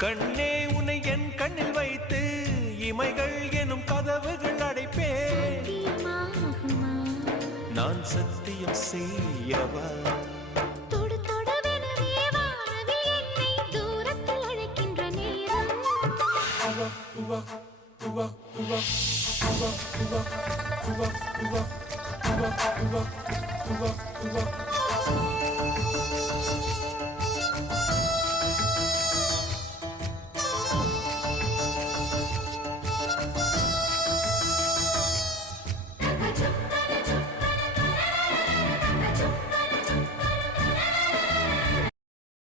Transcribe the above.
கண்ணே உன்னை என் கண்ணில் வைத்து இமைகள் எனும் கதவுகள் அடைப்பேன் நான் சத்தியம் செய்யவா